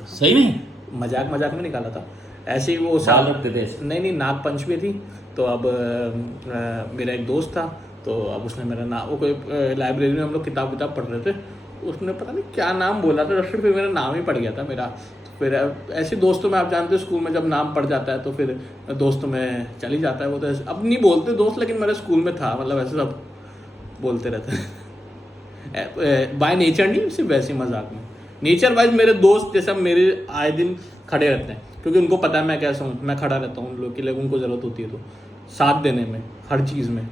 था। सही में? मजाक मजाक में निकाला था ऐसे ही। वो बाल रखते थे ऐसे? नहीं नाग पंचमी थी तो अब मेरा एक दोस्त था तो अब उसने मेरा नाम, वो कोई लाइब्रेरी में हम लोग किताब पढ़ रहे थे, उसने पता नहीं क्या नाम बोला था, फिर मेरा नाम ही पड़ गया था मेरा। फिर ऐसे दोस्तों में आप जानते हो स्कूल में जब नाम पड़ जाता है तो फिर दोस्तों में चल ही जाता है वो। तो अब नहीं बोलते दोस्त, लेकिन मेरे स्कूल में था, मतलब ऐसे सब बोलते रहते हैं बाय नेचर नहीं, सिर्फ वैसे मजाक में। नेचर वाइज मेरे दोस्त जैसे मेरे आए दिन खड़े रहते हैं, क्योंकि उनको पता है मैं कैसा हूँ, मैं खड़ा रहता हूँ उन लोग के लिए, उनको ज़रूरत होती है तो साथ देने में हर चीज़ में,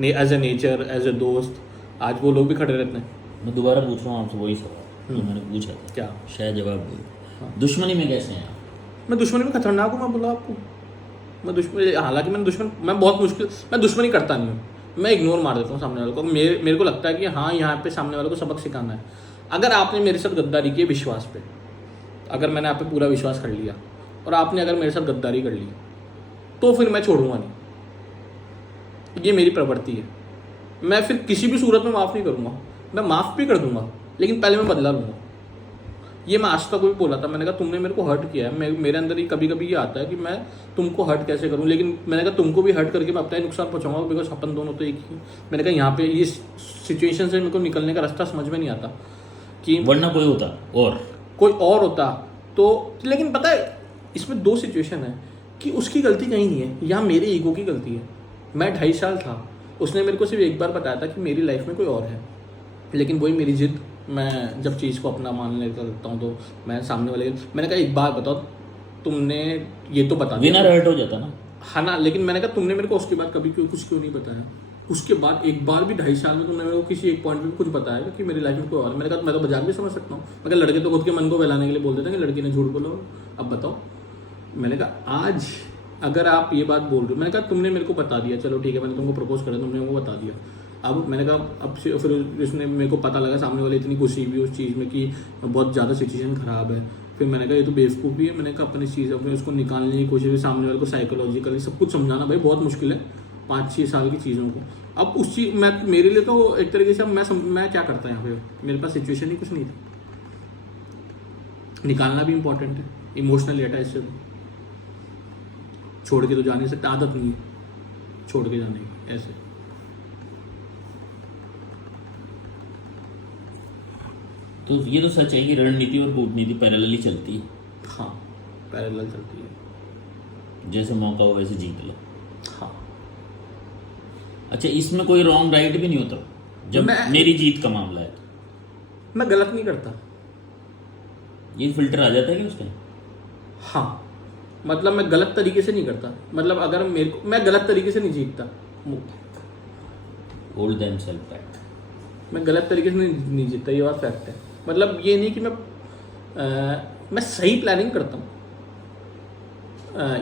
as a nature as a दोस्त, आज वो लोग भी खड़े रहते हैं। मैं दोबारा पूछ रहा हूँ आपसे वही सवाल जो मैंने पूछा था। क्या? शायद जवाब बोलो। दुश्मनी में कैसे हैं आप? मैं दुश्मनी में खतरनाक हूँ, मैं बोला आपको। मैं दुश्मन, हालांकि मैं बहुत मुश्किल, मैं दुश्मनी करता नहीं हूँ, मैं इग्नोर मार देता हूँ सामने वाले को। मेरे को लगता है कि हाँ यहाँ पे सामने वाले को सबक सिखाना है। अगर आपने मेरे साथ गद्दारी की विश्वास पे, अगर मैंने आप पे पूरा विश्वास कर लिया और आपने अगर मेरे साथ गद्दारी कर ली तो फिर मैं छोड़ूंगा नहीं, ये मेरी प्रवृत्ति है। मैं फिर किसी भी सूरत में माफ़ नहीं करूँगा, मैं माफ़ भी कर दूंगा लेकिन पहले मैं बदला लूँगा। ये मैं आज तक को भी बोला था, मैंने कहा तुमने मेरे को हर्ट किया है, मेरे अंदर ही कभी कभी ये आता है कि मैं तुमको हर्ट कैसे करूं, लेकिन मैंने कहा तुमको भी हर्ट करके मैं अपना ही नुकसान पहुंचाऊंगा, बिकॉज अपन दोनों तो एक ही। मैंने कहा यहाँ पे ये सिचुएशन से मेरे को निकलने का रास्ता समझ में नहीं आता कि वरना कोई होता और कोई और होता तो। लेकिन पता है इसमें दो सिचुएशन है कि उसकी गलती कहीं नहीं है, यहाँ मेरे ईगो की गलती है। मैं 2.5 साल था, उसने मेरे को सिर्फ एक बार बताया था कि मेरी लाइफ में कोई और है, लेकिन वही मेरी जिद, मैं जब चीज़ को अपना मानने लगता हूँ तो मैं सामने वाले, मैंने कहा एक बार बताओ तुमने ये तो बता दिया, विनर हर्ट हो जाता ना। हाँ ना, लेकिन मैंने कहा तुमने मेरे को उसके बाद कभी कुछ क्यों नहीं बताया, उसके बाद एक बार भी 2.5 साल में तुमने मेरे को किसी एक पॉइंट पे कुछ बताया कि मेरी लाइफ में कोई और। मैंने कहा मैं तो मजाक भी समझ सकता हूँ, मगर लड़के तो खुद के मन को बहलाने के लिए बोल देते हैं कि लड़की ने झूठ बोला, अब बताओ। मैंने कहा आज अगर आप ये बात बोल रहे हो, मैंने कहा तुमने मेरे को बता दिया, चलो ठीक है मैंने तुमको प्रपोज करा, तुमने वो बता दिया, अब मैंने कहा अब से फिर उसने मेरे को पता लगा सामने वाले इतनी खुशी हुई उस चीज़ में कि बहुत ज़्यादा सिचुएशन ख़राब है, फिर मैंने कहा ये तो बेवकूफ़ी है। मैंने कहा अपनी चीज़ अपने उसको निकालने की कोशिश, सामने वाले को साइकोलॉजिकली सब कुछ समझाना भाई बहुत मुश्किल है 5-6 साल की चीज़ों को। अब उस चीज़ मैं, मेरे लिए तो एक तरीके से मैं क्या करता यहाँ पे, मेरे पास सिचुएशन ही कुछ नहीं था, निकालना भी इंपॉर्टेंट है, इमोशनली अटैच से छोड़ के तो जा नहीं सकता, आदत नहीं है छोड़ के जाने की ऐसे। तो ये तो सच है कि रणनीति और कूटनीति पैरेलली चलती है। हाँ पैरेलल चलती है, जैसे मौका हो वैसे जीत लो। हाँ। अच्छा इसमें कोई रॉन्ग राइट भी नहीं होता जब मेरी जीत का मामला है तो? मैं गलत नहीं करता, ये फिल्टर आ जाता है कि उसका? हाँ मतलब मैं गलत तरीके से नहीं करता, मतलब अगर मेरे को, मैं गलत तरीके से नहीं जीतता, होल्ड देमसेल्फ बैक। मैं गलत तरीके से नहीं जीतता, ये बात फैक्ट है। मतलब ये नहीं कि मैं सही प्लानिंग करता हूँ,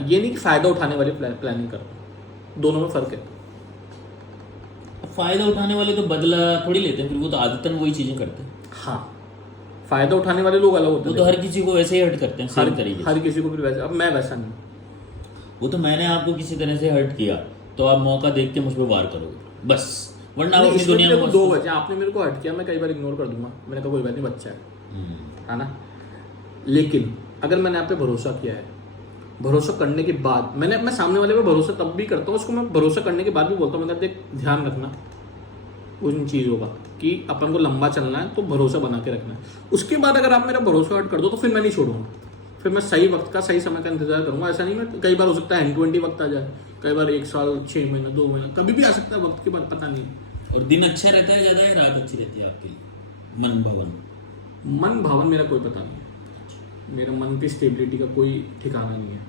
ये नहीं कि फ़ायदा उठाने वाली प्लानिंग करता हूँ, दोनों में फ़र्क है। फायदा उठाने वाले तो बदला थोड़ी लेते हैं, फिर वो तो आदतन वही चीजें करते हैं। हाँ फ़ायदा उठाने वाले लोग अलग होते वो हैं, तो हर किसी को वैसे ही हर्ट करते हैं सेम तरीके से। हर किसी को भी वैसे, अब मैं वैसा नहीं। वो तो मैंने आपको किसी तरह से हर्ट किया तो आप मौका देख के मुझ पर वार करोगे बस, वरना आप अपनी दुनिया में दो वजह, आपने मेरे को हर्ट किया, मैं कई बार इग्नोर कर दूंगा, मैंने कहा कोई बात नहीं बच्चा है ना। लेकिन अगर मैंने आप पे भरोसा किया है, भरोसा करने के बाद मैं सामने वाले पे भरोसा तब भी करता हूँ, उसको मैं भरोसा करने के बाद भी बोलता हूँ, मैं देख ध्यान रखना उन चीज़ों का कि अपन को लंबा चलना है तो भरोसा बना के रखना है। उसके बाद अगर आप मेरा भरोसा हट कर दो तो फिर मैं नहीं छोड़ूंगा, फिर मैं सही वक्त का सही समय का इंतजार करूंगा। ऐसा नहीं, मैं कई बार हो सकता है N20 वक्त आ जाए, कई बार 1 साल 6 महीना 2 महीना कभी भी आ सकता है वक्त के बाद, पता नहीं। और दिन अच्छा रहता है ज़्यादा या रात अच्छी रहती है आपके लिए? मन भावन मेरा कोई पता नहीं है, मेरे मन की स्टेबिलिटी का कोई ठिकाना नहीं है।